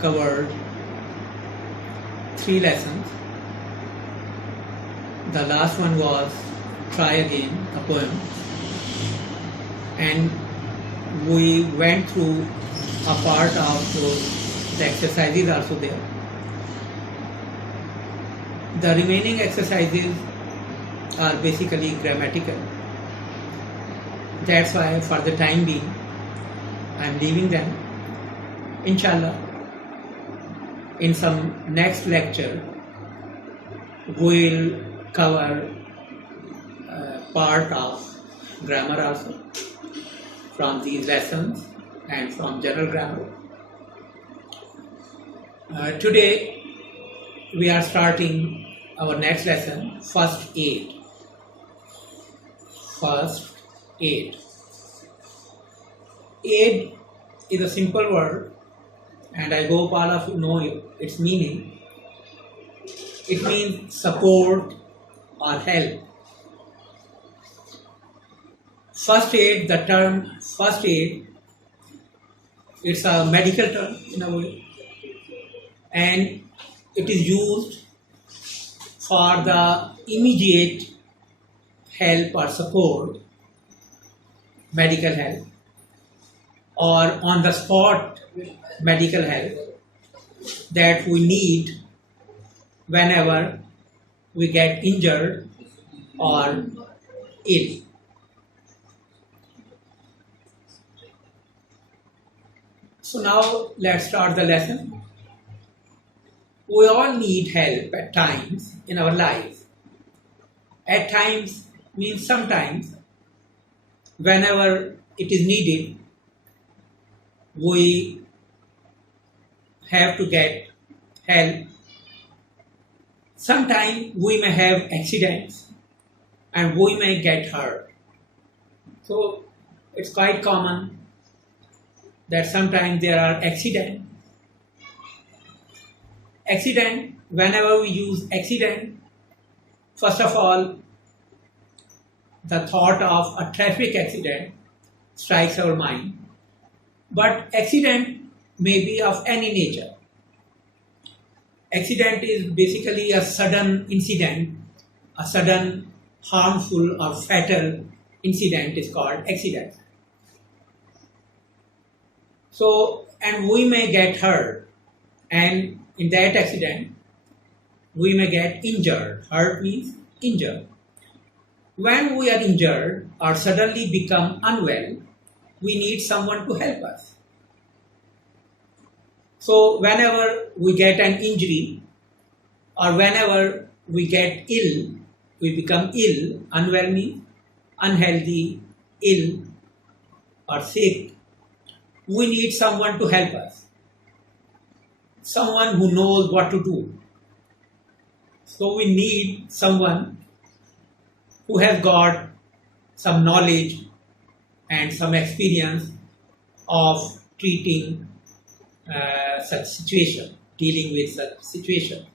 covered 3 lessons. The last one was Try Again, a poem, and we went through a part of the exercises also there. The remaining exercises are basically grammatical. That's why for the time being I am leaving them. Inshallah, in some next lecture we will cover part of grammar also from these lessons and from general grammar. Today we are starting our next lesson, first aid. First aid. Aid is a simple word, and I hope all of you know its meaning. It means support or help. First aid, the term first aid, it's a medical term in a way, and it is used for the immediate help or support, medical help, or on the spot medical help that we need whenever we get injured or ill. So now let's start the lesson. We all need help at times in our lives. At times means sometimes. Whenever it is needed, we have to get help. Sometimes we may have accidents and we may get hurt. So it's quite common that sometimes there are accidents. Accident, whenever we use accident, first of all, the thought of a traffic accident strikes our mind. But accident may be of any nature. Accident is basically a sudden incident, a sudden harmful or fatal incident is called accident. So, and we may get hurt, and in that accident, we may get injured. Hurt means injured. When we are injured or suddenly become unwell, we need someone to help us. So whenever we get an injury or whenever we get ill, we become ill. Unwell means unhealthy, ill or sick. We need someone to help us. Someone who knows what to do. So we need someone who has got some knowledge and some experience of treating such situation, dealing with such situation.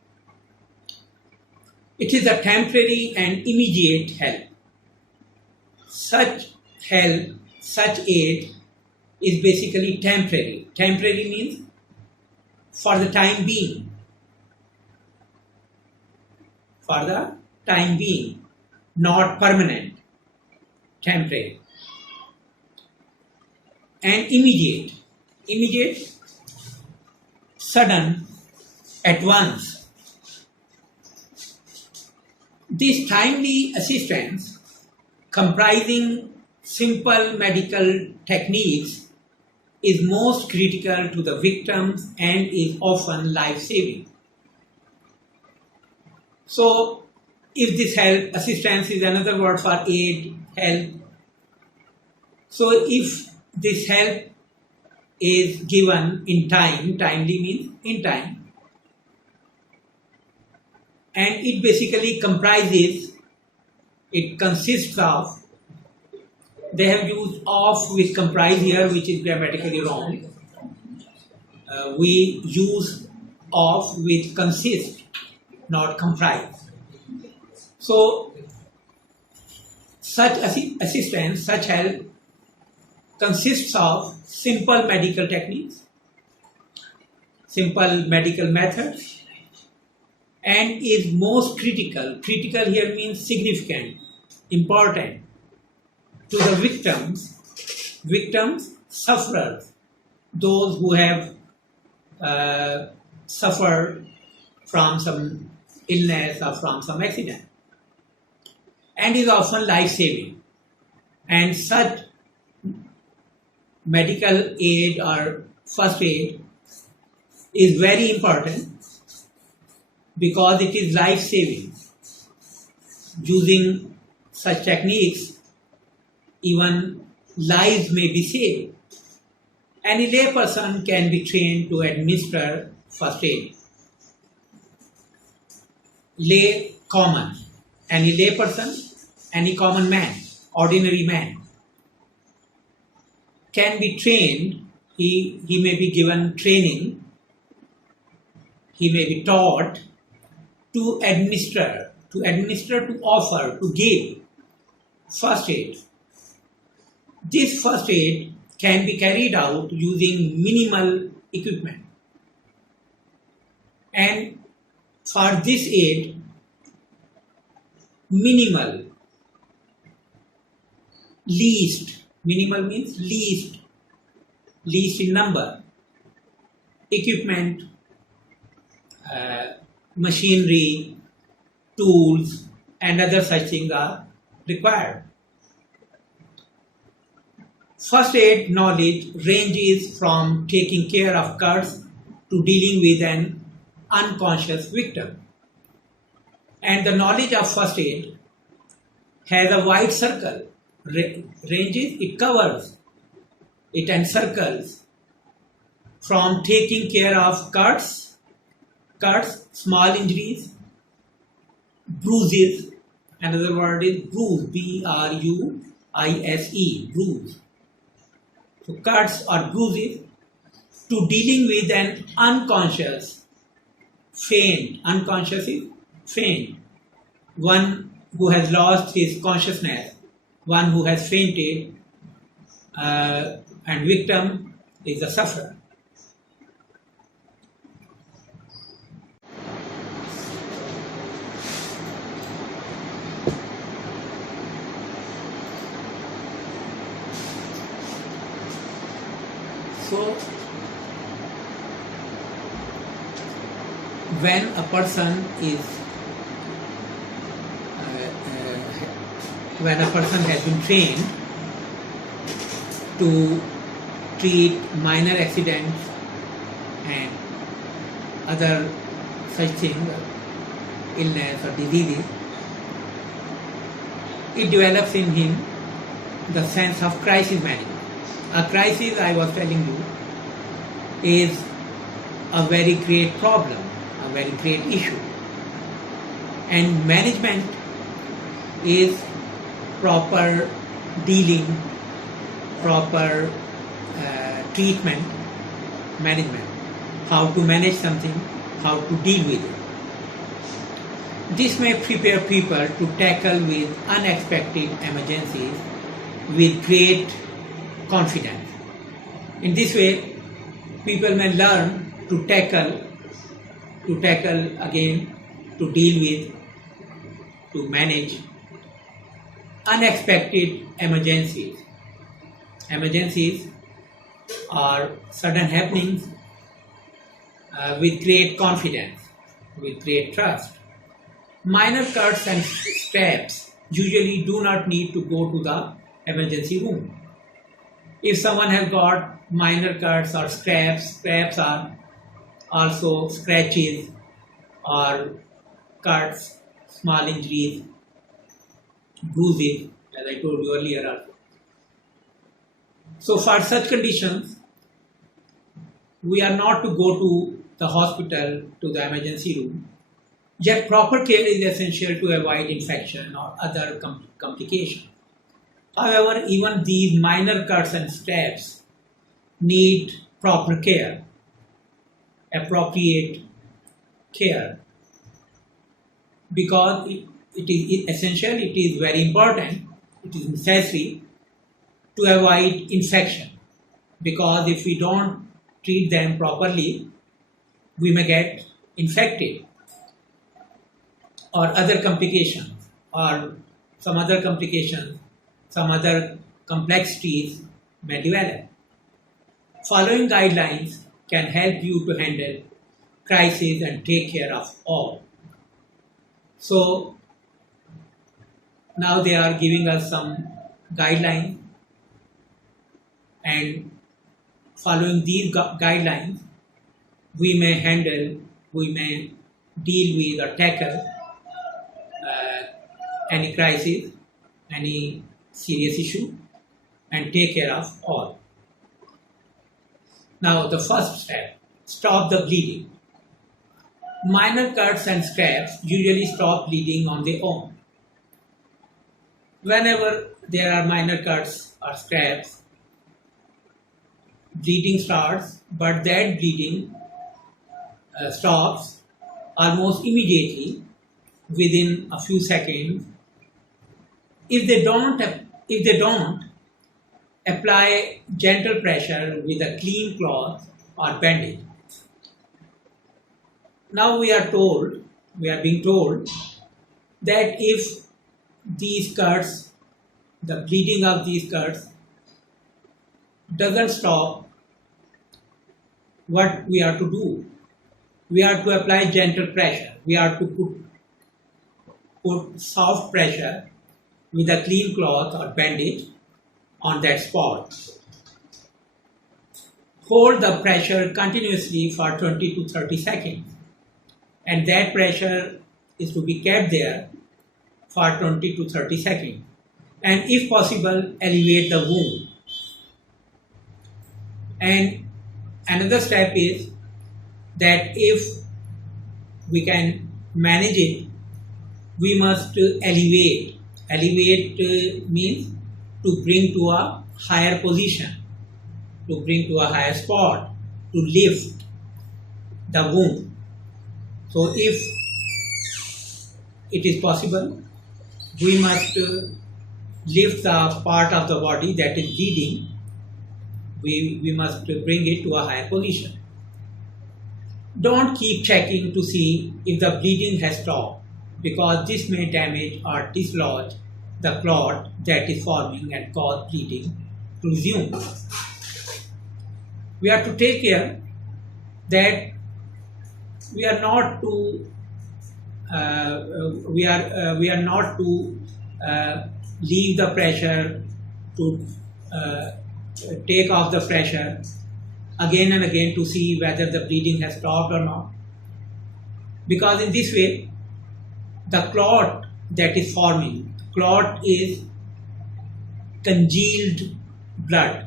It is a temporary and immediate help. Such help, such aid is basically temporary. Temporary means for the time being. For the time being, not permanent, temporary. And immediate. Immediate, sudden, at once. This timely assistance, comprising simple medical techniques, is most critical to the victims and is often life-saving. So, if this help, assistance is another word for aid, help. So, if this help is given in time, timely means in time, and it basically consists of, they have used of with comprise here, which is grammatically wrong. We use of with consist, not comprise. So, such assistance, such help consists of simple medical techniques, simple medical methods, and is most critical. Critical here means significant, important to the victims, sufferers, those who have suffered from some illness or from some accident, and is often life-saving. And such medical aid or first aid is very important because it is life-saving. Using such techniques, even lives may be saved. Any layperson can be trained to administer first aid. Common. Any layperson, any common man, ordinary man can be trained. He may be given training. He may be taught to administer, to offer, to give first aid. This first aid can be carried out using minimal equipment. And for this aid, minimal means least in number, equipment, machinery, tools, and other such things are required. First aid knowledge ranges from taking care of cuts to dealing with an unconscious victim. And the knowledge of first aid has a wide circle. Ranges, it covers, it encircles from taking care of cuts, small injuries, bruises. Another word is bruise, B-R-U-I-S-E, bruise. So cuts or bruises, to dealing with an unconscious, faint, unconscious is faint, one who has lost his consciousness, one who has fainted, and victim is the sufferer. So, when a person has been trained to treat minor accidents and other such things, illness or diseases, it develops in him the sense of crisis management. A crisis, I was telling you, is a very great problem, a very great issue. And management is proper dealing, proper treatment, management. How to manage something, how to deal with it. This may prepare people to tackle with unexpected emergencies with great confidence. In this way, people may learn to tackle again, to deal with, to manage unexpected emergencies. Emergencies are sudden happenings with great confidence, with great trust. Minor cuts and scrapes usually do not need to go to the emergency room. If someone has got minor cuts or scrapes are also scratches or cuts, small injuries, bruises, as I told you earlier also. So for such conditions, we are not to go to the hospital, to the emergency room. Yet proper care is essential to avoid infection or other complications. However, even these minor cuts and scrapes need proper care, appropriate care, because it is essential, it is very important, it is necessary to avoid infection, because if we don't treat them properly, we may get infected or other complications or some other complications, some other complexities may develop. Following guidelines can help you to handle crisis and take care of all. So now they are giving us some guidelines, and following these guidelines we may handle, we may deal with or tackle any crisis, any serious issue, and take care of all. Now the first step, stop the bleeding. Minor cuts and scrapes usually stop bleeding on their own. Whenever there are minor cuts or scrapes, bleeding starts, but that bleeding stops almost immediately within a few seconds. If they don't apply gentle pressure with a clean cloth or bandage. Now we are being told that if these cuts, the bleeding of these cuts doesn't stop, what we are to do? We are to apply gentle pressure. We are to put soft pressure with a clean cloth or bandage on that spot. Hold the pressure continuously for 20 to 30 seconds, and that pressure is to be kept there for 20 to 30 seconds, and if possible elevate the wound. And another step is that if we can manage it, we must elevate. Elevate means to bring to a higher position, to bring to a higher spot, to lift the wound. So if it is possible, we must lift the part of the body that is bleeding. We must bring it to a higher position. Don't keep checking to see if the bleeding has stopped, because this may damage or dislodge the clot that is forming and cause bleeding to resume. We have to take care that we are not to leave the pressure, to take off the pressure again and again to see whether the bleeding has stopped or not, because in this way the clot that is forming, clot is congealed blood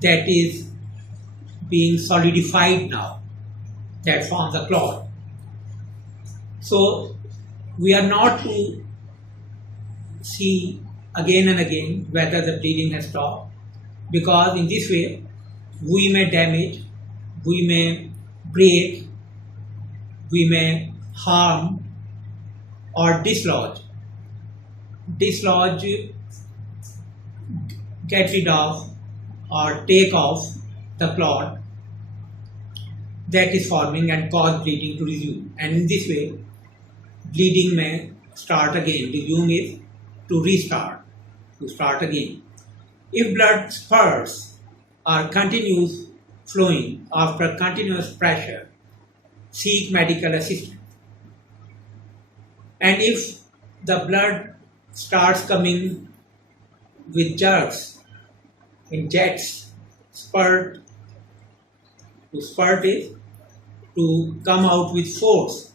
that is being solidified now, that forms a clot. So we are not to see again and again whether the bleeding has stopped, because in this way we may damage, we may break, we may harm or dislodge, get rid of or take off the clot that is forming and cause bleeding to resume. And in this way bleeding may start again. Resume is to restart, to start again. If blood spurts or continues flowing after continuous pressure, seek medical assistance. And if the blood starts coming with jerks, in jets, spurt, to spurt is to come out with force.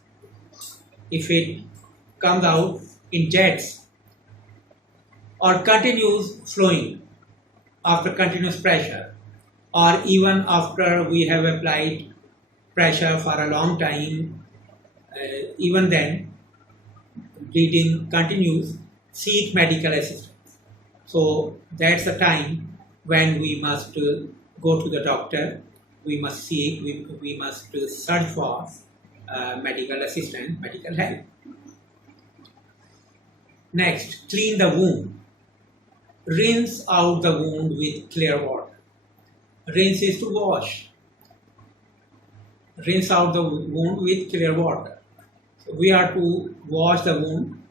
If it comes out in jets or continues flowing after continuous pressure, or even after we have applied pressure for a long time, even then bleeding continues, seek medical assistance. So that's the time when we must go to the doctor, we must seek, we must search for medical assistance, medical help. Next, clean the wound. Rinse out the wound with clear water. Rinse is to wash. rinse out the wound with clear water. So we are to wash the wound,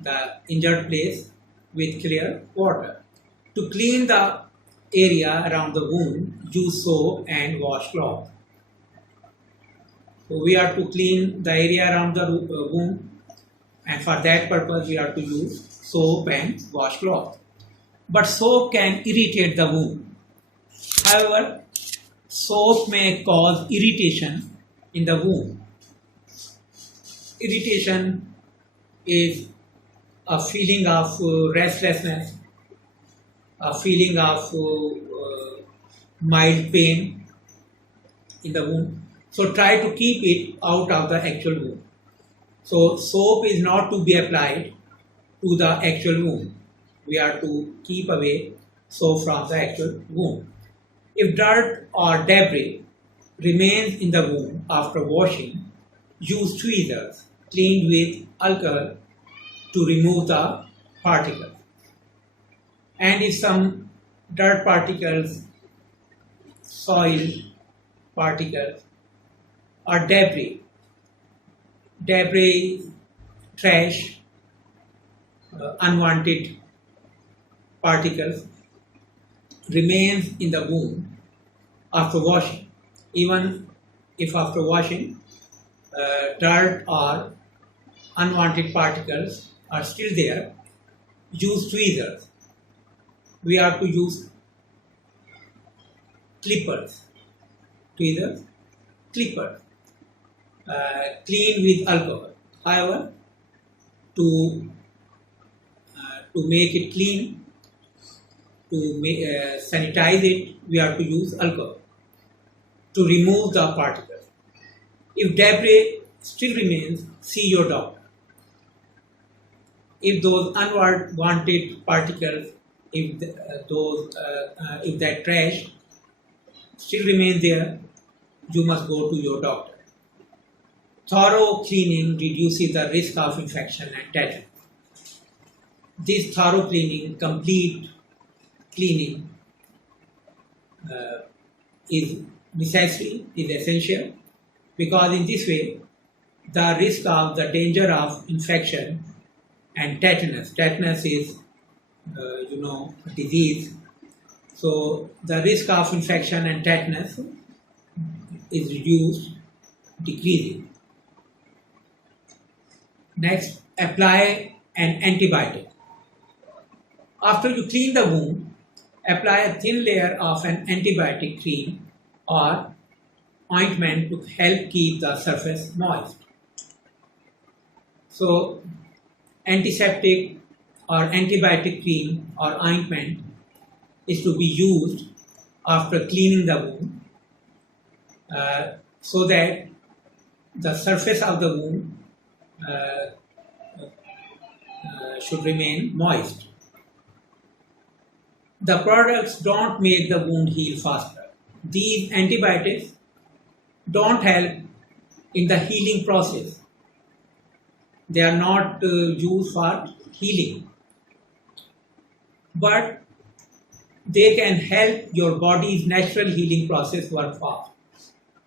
the injured place, with clear water. To clean the area around the wound, use soap and washcloth. So we are to clean the area around the wound, and for that purpose we are to use soap and washcloth. But soap can irritate the wound. However, soap may cause irritation in the wound. Irritation is a feeling of restlessness, a feeling of mild pain in the wound. So try to keep it out of the actual wound. So soap is not to be applied to the actual wound. We are to keep away soap from the actual wound. If dirt or debris remains in the wound after washing, use tweezers cleaned with alcohol to remove the particles. And if some dirt particles, soil particles, or debris, trash, unwanted particles remains in the wound after washing. Even if after washing dirt or unwanted particles are still there, use tweezers. We are to use clippers, tweezers, clippers, clean with alcohol. However, to make it clean, to sanitize it, we are to use alcohol to remove the particles. If debris still remains, see your doctor. If those unwanted particles, if that trash still remains there, you must go to your doctor. Thorough cleaning reduces the risk of infection and tetanus. This thorough cleaning, complete cleaning is necessary, is essential, because in this way the risk of the danger of infection and tetanus is a disease, so the risk of infection and tetanus is reduced, decreasing. Next, apply an antibiotic. After you clean the wound, apply a thin layer of an antibiotic cream or ointment to help keep the surface moist. So, antiseptic or antibiotic cream or ointment is to be used after cleaning the wound so that the surface of the wound should remain moist. The products don't make the wound heal faster. These antibiotics don't help in the healing process. They are not used for healing, but they can help your body's natural healing process work fast.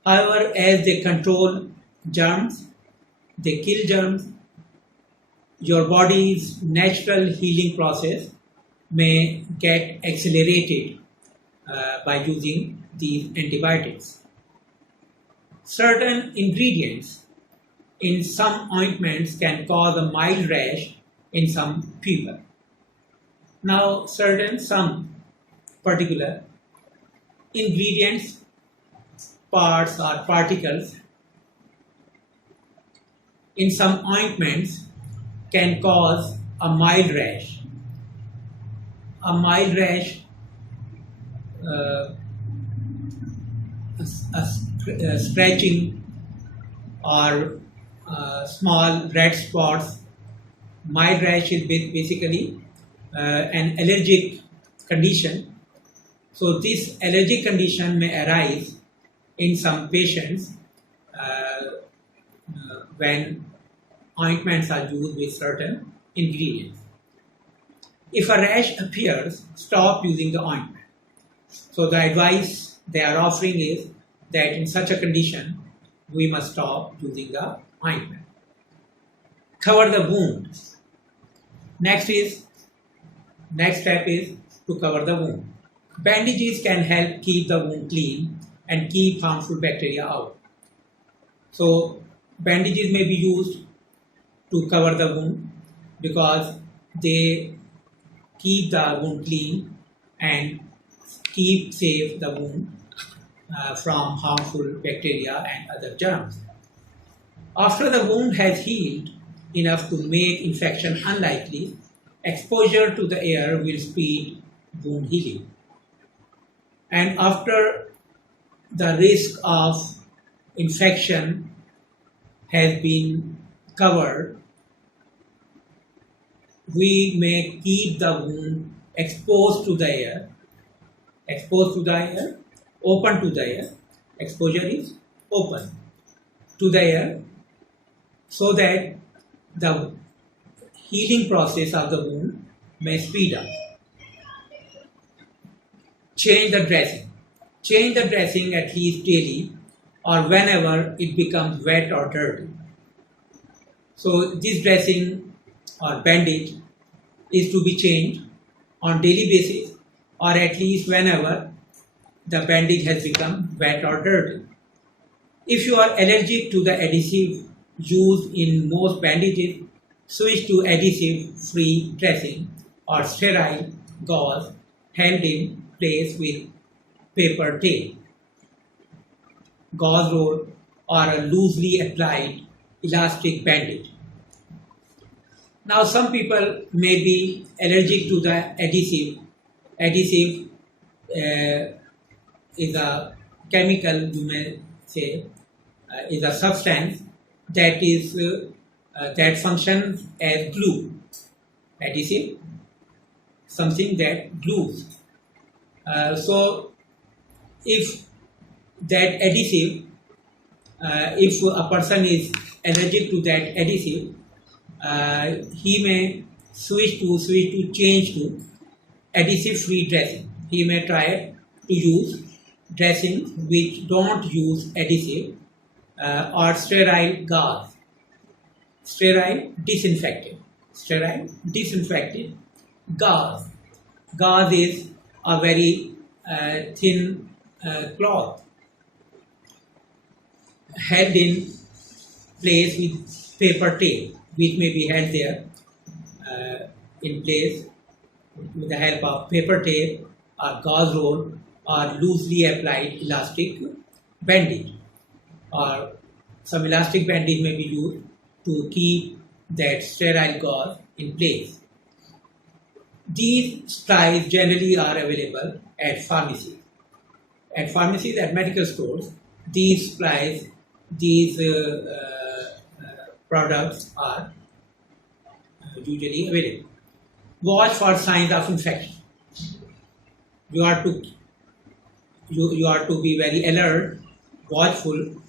However, as they control germs, they kill germs, your body's natural healing process may get accelerated by using these antibiotics. Certain ingredients in some ointments can cause a mild rash in some people. Now, some particular ingredients, parts or particles in some ointments can cause a mild rash. A mild rash, scratching or small red spots. Mild rash is basically an allergic condition. So this allergic condition may arise in some patients when ointments are used with certain ingredients. If a rash appears, stop using the ointment. So the advice they are offering is that in such a condition, we must stop using the ointment. Cover the wound. Next step is to cover the wound. Bandages can help keep the wound clean and keep harmful bacteria out. So bandages may be used to cover the wound because they keep the wound clean and keep safe the wound from harmful bacteria and other germs. After the wound has healed enough to make infection unlikely, exposure to the air will speed wound healing. And after the risk of infection has been covered, we may keep the wound exposed to the air, open to the air. Exposure is open to the air so that the healing process of the wound may speed up. Change the dressing. Change the dressing at least daily or whenever it becomes wet or dirty. So this dressing or bandage is to be changed on daily basis or at least whenever the bandage has become wet or dirty. If you are allergic to the adhesive used in most bandages, switch to adhesive-free dressing or sterile gauze held in place with paper tape, gauze roll, or a loosely applied elastic bandage. Now, some people may be allergic to the adhesive. Adhesive is a chemical, you may say, is a substance that is that functions as glue. Adhesive, something that glues. So, if that adhesive, if a person is allergic to that adhesive, he may change to adhesive-free dressing. He may try to use dressings which don't use adhesive or sterile gauze, sterile disinfected gauze. Gauze is a very thin cloth held in place with paper tape, which may be held there in place with the help of paper tape or gauze roll or loosely applied elastic bandage, or some elastic bandage may be used to keep that sterile gauze in place. These supplies generally are available at pharmacies. At medical stores, these supplies, these products are usually available. Watch for signs of infection. You are to be very alert, watchful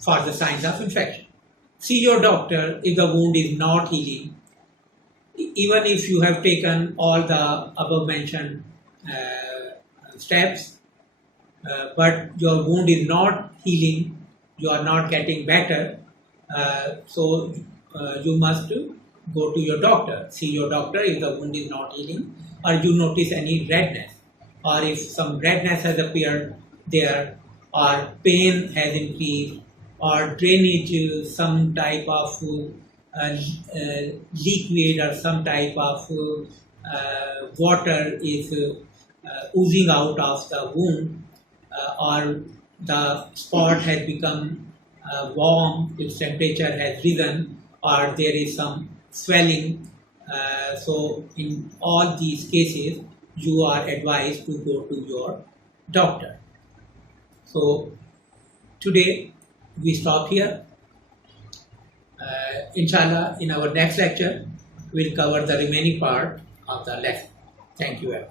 for the signs of infection. See your doctor if the wound is not healing. Even if you have taken all the above mentioned steps, but your wound is not healing, you are not getting better, so you must go to your doctor. See your doctor if the wound is not healing, or you notice any redness, or if some redness has appeared there, or pain has increased, or drainage, some type of liquid or some type of water is oozing out of the wound, or the spot has become warm, its temperature has risen, or there is some swelling. So in all these cases, you are advised to go to your doctor. So today we stop here. Inshallah, in our next lecture, we'll cover the remaining part of the lesson. Thank you.